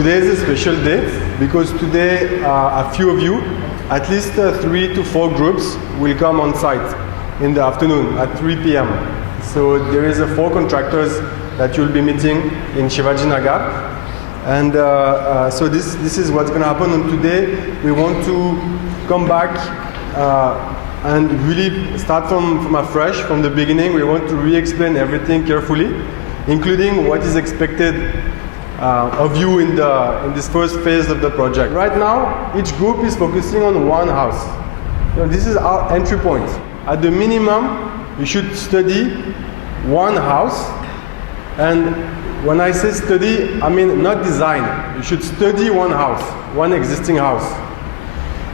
Today is a special day because today a few of you, at least 3 to 4 groups, will come on site in the afternoon at 3 p.m. So there is 4 contractors that you'll be meeting in Shivaji Nagar. And so this is what's going to happen. And today we want to come back and really start from afresh, from the beginning. We want to re-explain everything carefully, including what is expected of you in this first phase of the project. Right now, each group is focusing on one house. This is our entry point. At the minimum, you should study one house. And when I say study, I mean not design. You should study one house, one existing house.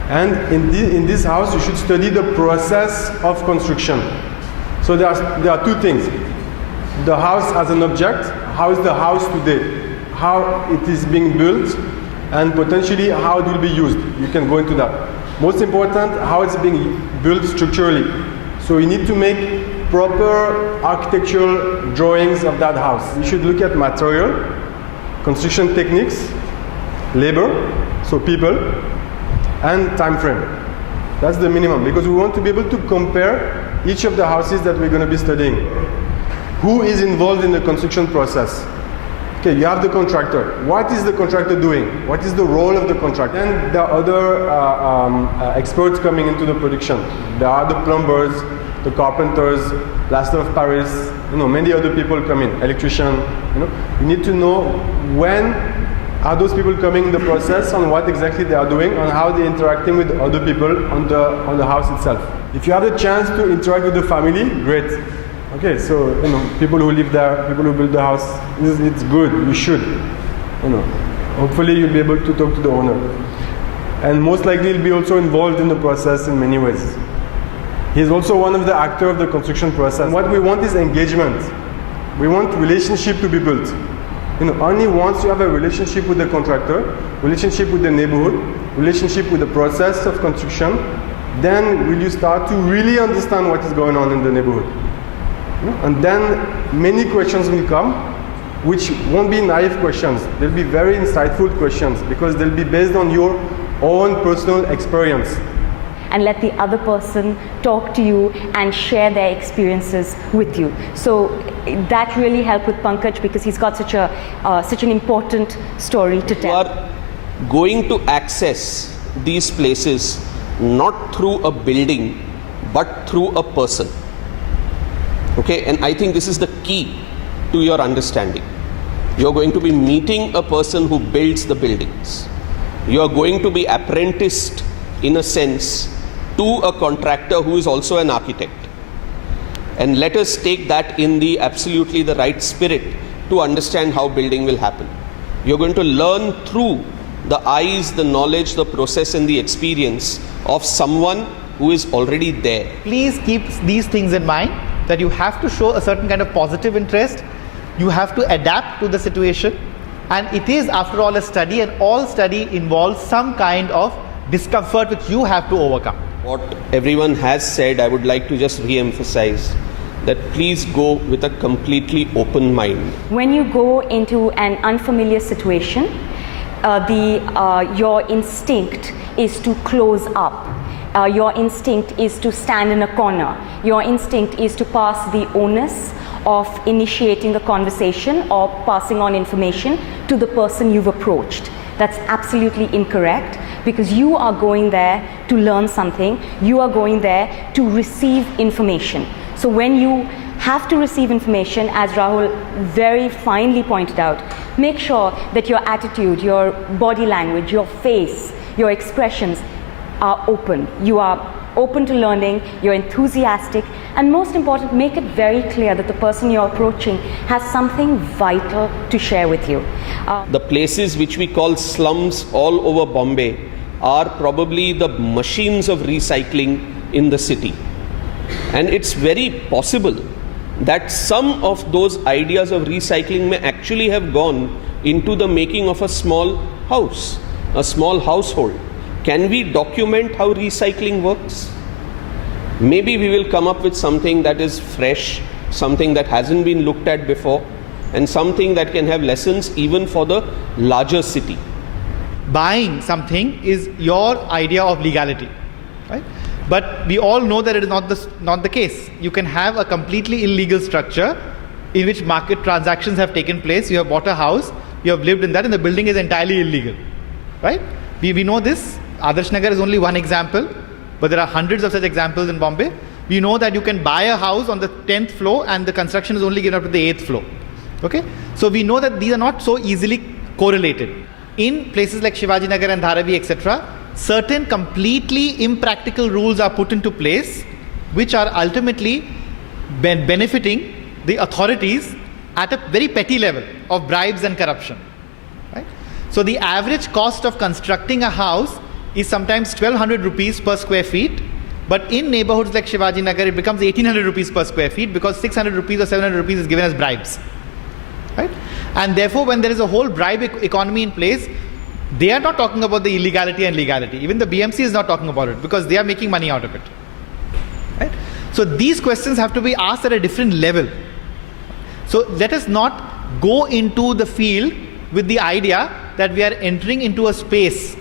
And in this house, you should study the process of construction. So there are 2 things. The house as an object, how is the house today? How it is being built, and potentially how it will be used. You can go into that. Most important, how it's being built structurally. So you need to make proper architectural drawings of that house. You should look at material, construction techniques, labor, so people, and time frame. That's the minimum, because we want to be able to compare each of the houses that we're going to be studying. Who is involved in the construction process? Okay, you have the contractor. What is the contractor doing? What is the role of the contractor? And there are other experts coming into the production. There are the plumbers, the carpenters, plaster of Paris, many other people come in, electrician. You need to know when are those people coming in the process, on what exactly they are doing, on how they're interacting with other people on the house itself. If you have the chance to interact with the family, great. Okay, so people who live there, people who build the house, it's good. You should. Hopefully you'll be able to talk to the owner, and most likely you'll be also involved in the process in many ways. He's also one of the actors of the construction process. What we want is engagement. We want relationship to be built. Only once you have a relationship with the contractor, relationship with the neighborhood, relationship with the process of construction, then will you start to really understand what is going on in the neighborhood. And then many questions will come, which won't be naive questions. They'll be very insightful questions, because they'll be based on your own personal experience. And let the other person talk to you and share their experiences with you. So that really helped with Pankaj, because he's got such an important story to tell. You are going to access these places not through a building, but through a person. Okay, and I think this is the key to your understanding. You're going to be meeting a person who builds the buildings. You're going to be apprenticed, in a sense, to a contractor who is also an architect. And let us take that in absolutely the right spirit to understand how building will happen. You're going to learn through the eyes, the knowledge, the process, and the experience of someone who is already there. Please keep these things in mind, that you have to show a certain kind of positive interest. You have to adapt to the situation. And it is, after all, a study, and all study involves some kind of discomfort which you have to overcome. What everyone has said, I would like to just re-emphasize that please go with a completely open mind. When you go into an unfamiliar situation, your instinct is to close up. Your instinct is to stand in a corner. Your instinct is to pass the onus of initiating a conversation or passing on information to the person you've approached. That's absolutely incorrect, because you are going there to learn something. You are going there to receive information. So when you have to receive information, as Rahul very finely pointed out, make sure that your attitude, your body language, your face, your expressions are open. You are open to learning, you're enthusiastic, and most important, make it very clear that the person you're approaching has something vital to share with you. The places which we call slums all over Bombay are probably the machines of recycling in the city. And it's very possible that some of those ideas of recycling may actually have gone into the making of a small house, a small household. Can we document how recycling works? Maybe we will come up with something that is fresh, something that hasn't been looked at before. and something that can have lessons even for the larger city. Buying something is your idea of legality, right? But we all know that it is not the case. You can have a completely illegal structure in which market transactions have taken place. You have bought a house, you have lived in that, and the building is entirely illegal, right? We know this. Adarsh Nagar is only one example, but there are hundreds of such examples in Bombay. We know that you can buy a house on the 10th floor and the construction is only given up to the 8th floor. Okay? So we know that these are not so easily correlated. In places like Shivaji Nagar and Dharavi, etc., certain completely impractical rules are put into place which are ultimately benefiting the authorities at a very petty level of bribes and corruption. Right? So the average cost of constructing a house is sometimes 1200 rupees per square feet, but in neighborhoods like Shivaji Nagar it becomes 1800 rupees per square feet because 600 rupees or 700 rupees is given as bribes. Right? And therefore when there is a whole bribe economy in place, they are not talking about the illegality and legality. Even the BMC is not talking about it because they are making money out of it. Right? So these questions have to be asked at a different level. So let us not go into the field with the idea that we are entering into a space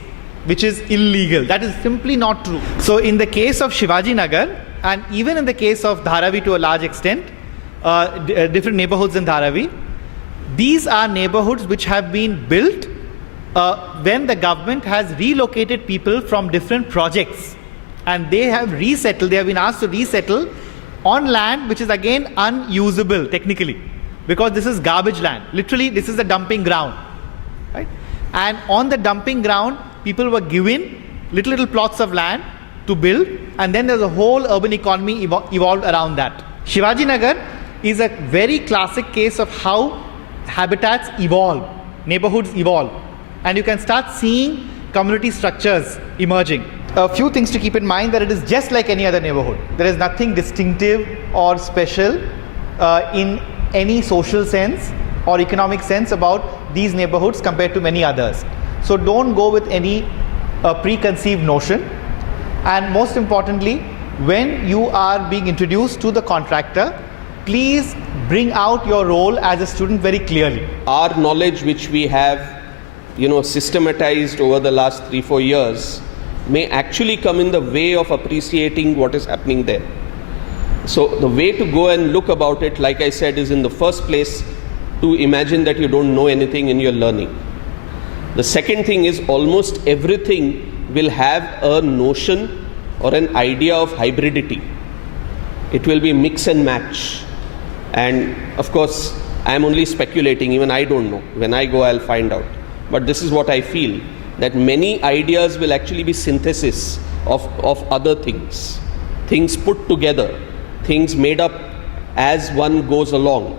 which is illegal. That is simply not true. So in the case of Shivaji Nagar, and even in the case of Dharavi to a large extent, different neighborhoods in Dharavi, these are neighborhoods which have been built when the government has relocated people from different projects, and they have resettled, they have been asked to resettle on land which is again unusable technically, because this is garbage land. Literally this is the dumping ground, right? And on the dumping ground people were given little plots of land to build, and then there's a whole urban economy evolved around that. Shivaji Nagar is a very classic case of how habitats evolve, neighborhoods evolve, and you can start seeing community structures emerging. A few things to keep in mind: that it is just like any other neighborhood. There is nothing distinctive or special in any social sense or economic sense about these neighborhoods compared to many others. So don't go with any preconceived notion. And most importantly, when you are being introduced to the contractor, please bring out your role as a student very clearly. Our knowledge which we have, systematized over the last 3-4 years may actually come in the way of appreciating what is happening there. So the way to go and look about it, like I said, is in the first place to imagine that you don't know anything and you're learning. The second thing is almost everything will have a notion or an idea of hybridity. It will be mix and match. And of course, I am only speculating, even I don't know. When I go, I'll find out. But this is what I feel, that many ideas will actually be synthesis of other things. Things put together, things made up as one goes along.